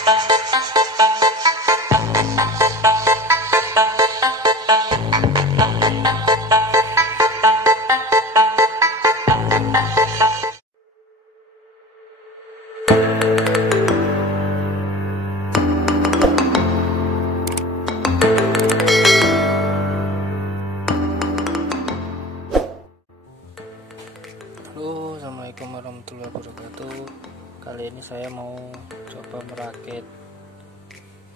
Assalamualaikum warahmatullahi wabarakatuh. Kali ini saya mau coba merakit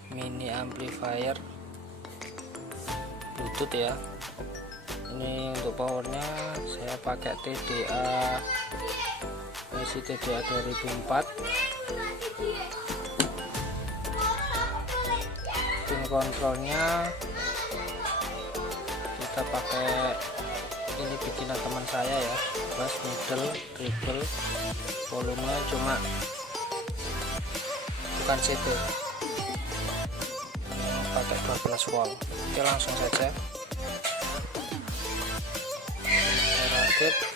mini amplifier Bluetooth ya. Ini untuk powernya saya pakai TDA isi TDA 2004. Pin kontrolnya kita pakai ini bikinan teman saya ya, bass, middle, treble, volume cuma bukan CT, pakai 12 volt. Oke, langsung saja Merakit.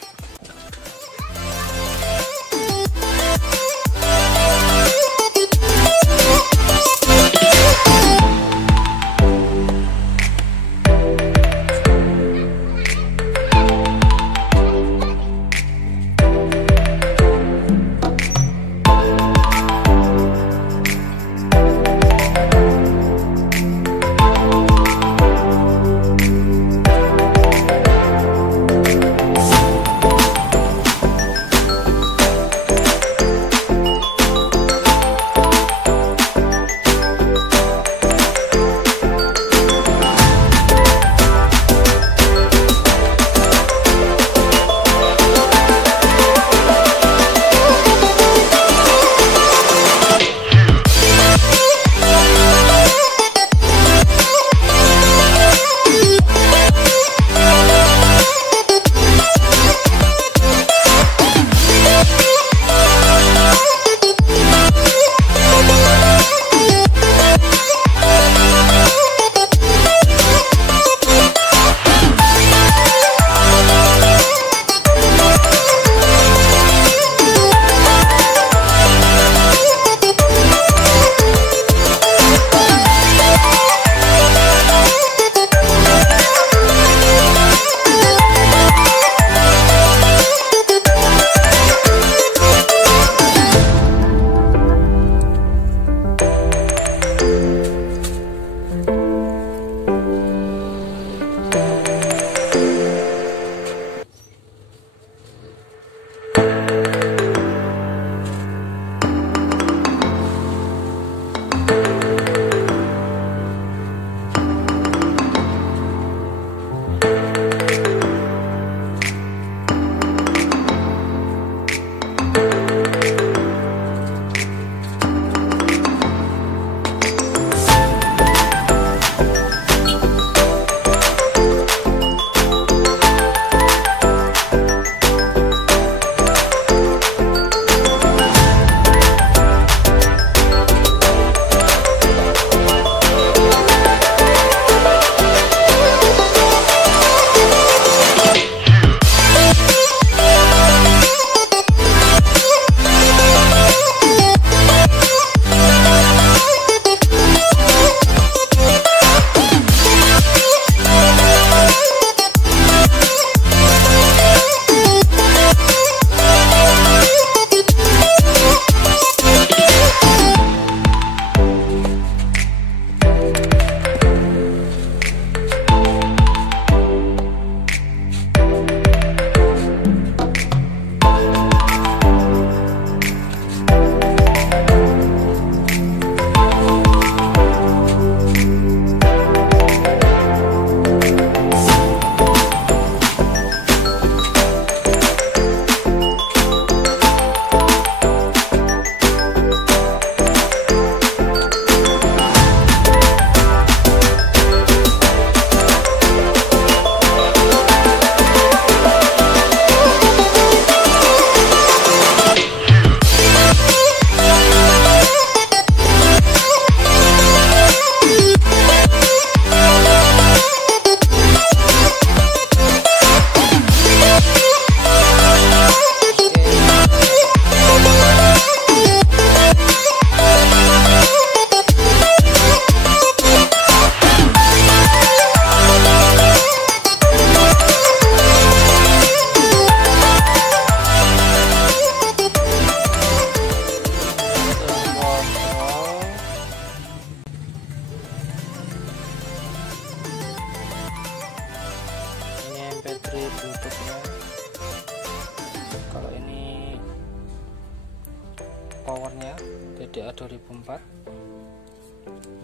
2004,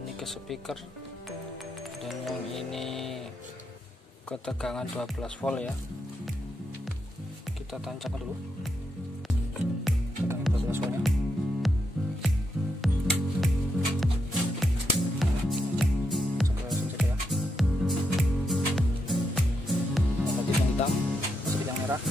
ini ke speaker, dan yang ini ke tegangan 12 volt ya. Kita tancapkan dulu tegangan 12 voltnya. Hitam, sedikit yang merah.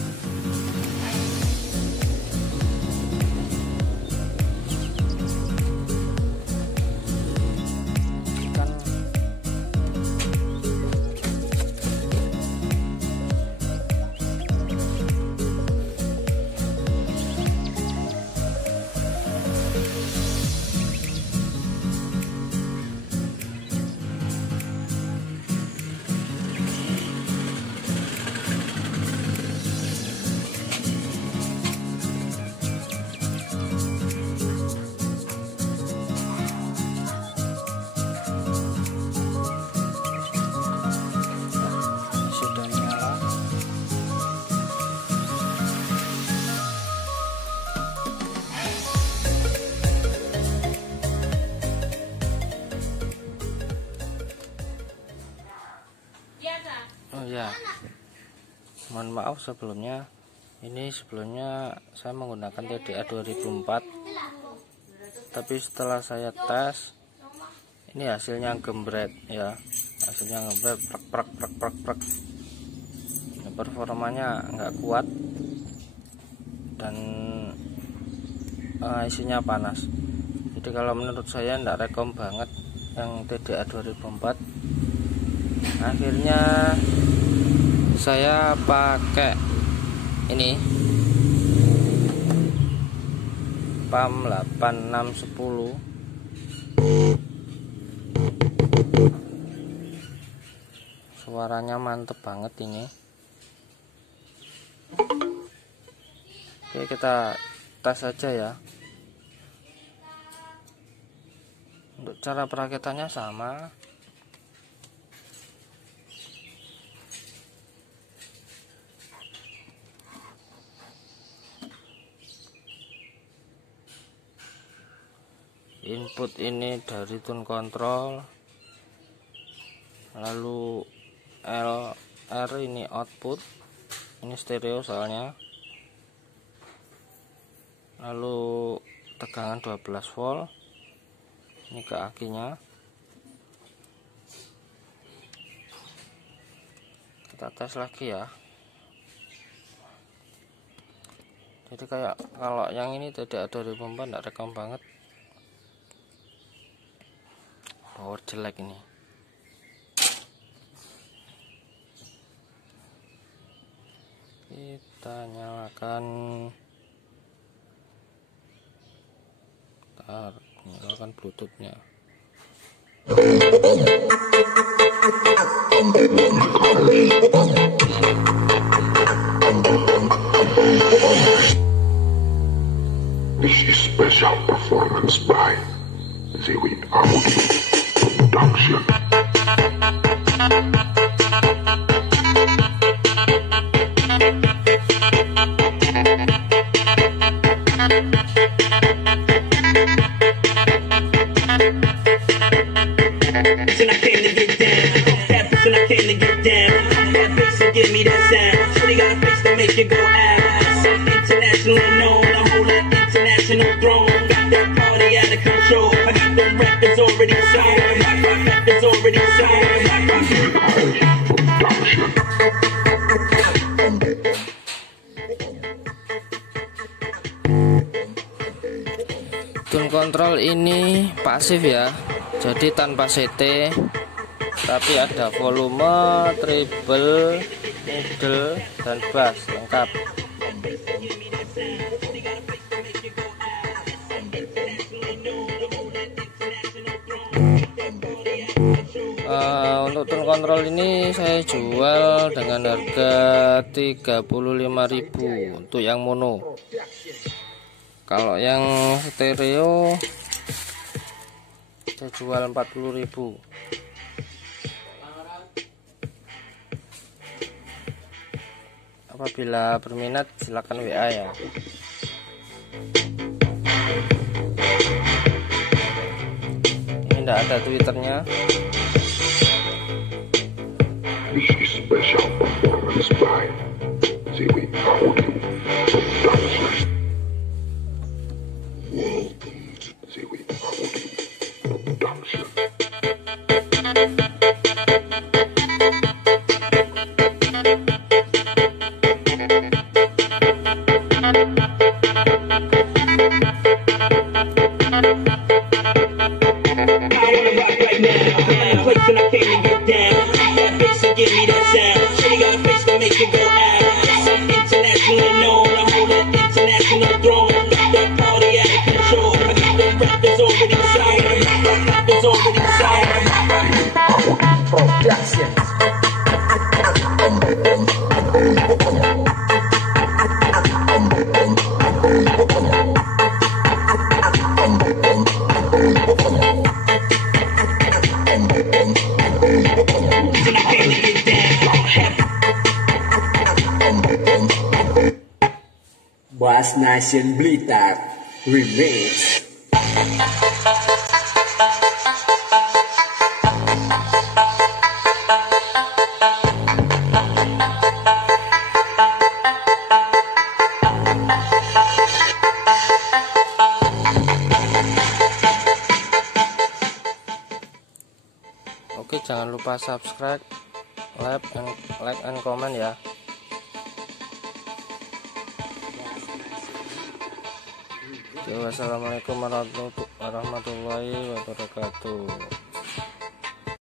Oh ya, mohon maaf sebelumnya. Ini sebelumnya saya menggunakan TDA 2004, tapi setelah saya tes, ini hasilnya gembret ya, hasilnya gembret, prek. Ini performanya nggak kuat dan isinya panas. Jadi kalau menurut saya nggak rekom banget yang TDA 2004. Akhirnya saya pakai ini PAM 8610. Suaranya mantep banget ini. Oke, kita tes aja ya. Untuk cara perakitannya sama. Input ini dari tune control, lalu LR ini output, ini stereo soalnya, lalu tegangan 12 volt, ini ke akinya. Kita tes lagi ya. Jadi kayak kalau yang ini tidak ada 2004, tidak rekam banget. Power jelek ini. Kita nyalakan, nyalakan bluetoothnya. This is special performance by Zewi Audio Production. Give me that sound. Shorty got a face to make you go out. Some internationally known, I hold that international throne. Got that party out of control. I got them records already sold. Records already sold. Tune control ini pasif ya, jadi tanpa CT, tapi ada volume, treble, middle, dan bass lengkap. Untuk tune control ini saya jual dengan harga 35.000 untuk yang mono. Kalau yang stereo saya jual 40.000. Apabila berminat silakan WA ya. tidak ada Twitternya. This is special performance by Ziwi Audio Production. Welcome to Ziwi Audio Production. And I came to get down. That bass will give me that sound. Shorty got a face to make it go out. Yes, I'm internationally known. I hold that international throne. Got that party out of control. I got them rappers already signed. Rappers already signed. Productions. Bass Nation Blitar Remix. Oke, jangan lupa subscribe, like and comment ya. Wassalamualaikum warahmatullahi wabarakatuh.